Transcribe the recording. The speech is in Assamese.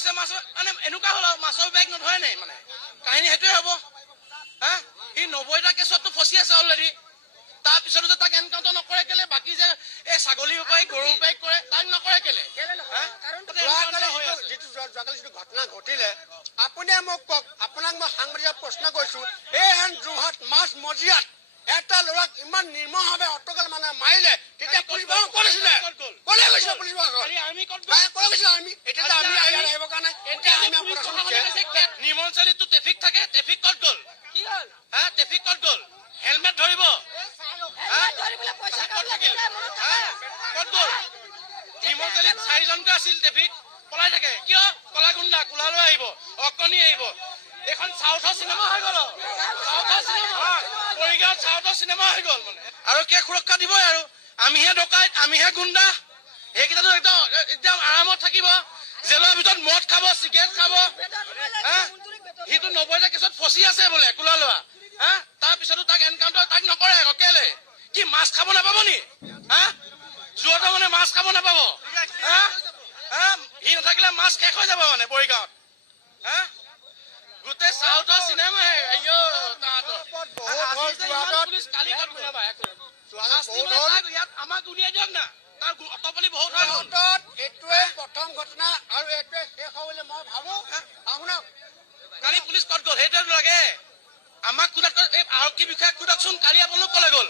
কৰিছে মাছ মানে এনেকুৱা হ'ল মাছৰ বেগ নধৰে নাই মানে কাহিনী সেইটোৱে হ'ব হা সি 90টা কেছতটো ফচি আছে অলৰেডি তাৰপিছতো যে তাক এনকাউণ্টাৰ নকৰে কেলে বাকী যে এই ছাগলী উপায় গৰু উপায় কৰে তাক নকৰে কেলে যিটো ঘটনা ঘটিলে আপুনি মোক কওক আপোনাক মই সাংবাদিক প্ৰশ্ন কৰিছো এই হেন যোৰহাট মাছ মজিয়াত এটা ল'ৰাক ইমান নিৰ্মমভাৱে অটকাল মানে মাৰিলে তেতিয়া পুলিচ বিভাগ ক'ত আছিলে ক'লে গৈছে পুলিচ বিভাগ ক'লে গৈছে আমি এতিয়া আমি আহিব কাৰণে এতিয়া আমি নিৰ্মলচালিতো ট্ৰেফিক থাকে ট্ৰেফিক ক'ত গ'ল কি হ'ল হা ট্ৰেফিক ক'ত গ'ল হেলমেট ধৰিব ক'ত গ'ল নিৰ্মলচালিত 4জনকে আছিল ট্ৰেফিক পলাই থাকে কিয় কলা গুণ্ডা কোলালৈ আহিব অকণি আহিব এখন চাউথৰ চিনেমা হৈ গ'ল মৰিগাঁৱত চাউথৰ চিনেমা হৈ গ'ল মানে আৰু কে সুৰক্ষা দিবই আৰু আমিহে ডকাইত আমিহে গুণ্ডা সেইকেইটাতো একদম আৰামত থাকিব জেলৰ ভিতৰত মদ খাব চিগাৰেট খাব হা সিটো 90টা কেছত ফচি আছে বোলে কোলা লোৱা হা তাৰপিছতো তাক এনকাউণ্টাৰ তাক নকৰে আকৌ কেলে কি মাছ খাব নাপাব নি হা যোৱাটো মানে মাছ খাব নাপাব হা হা সি নাথাকিলে মাছ শেষ হৈ যাব মানে মৰিগাঁৱত হা গোটেই চাউথৰ চিনেমা আমাক উলিয়াই দিয়ক না তাৰ অটপলি বহুত এইটোৱে প্ৰথম ঘটনা আৰু এইটোৱে শেষ হ'ব বুলি মই ভাবো আপোনাক কালি পুলিচ ক'ত গ'ল সেইটোৱে লাগে আমাক এই আৰক্ষী বিষয়াক সোধকচোন কালি আপোনালোক ক'লে গ'ল